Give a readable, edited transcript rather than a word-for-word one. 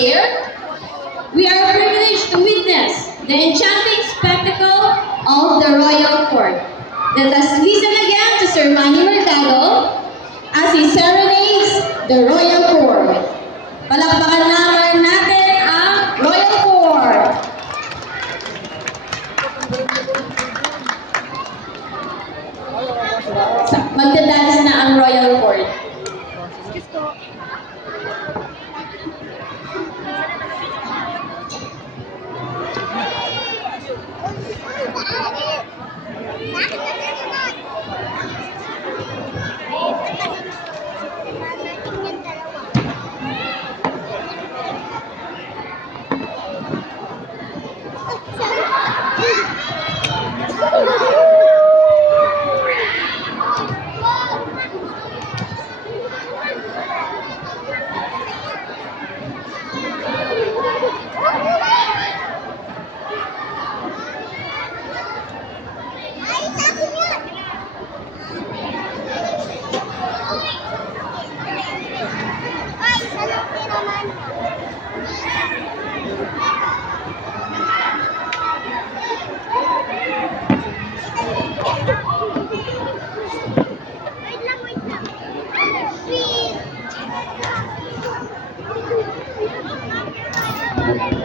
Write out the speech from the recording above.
here, we are privileged to witness the enchanting spectacle of the royal court. Let us listen again to Sir Manny Mercado as he serenades the royal court. Palakpakan naman natin ang royal court. Magdadalas na ang royal court. Wait lang.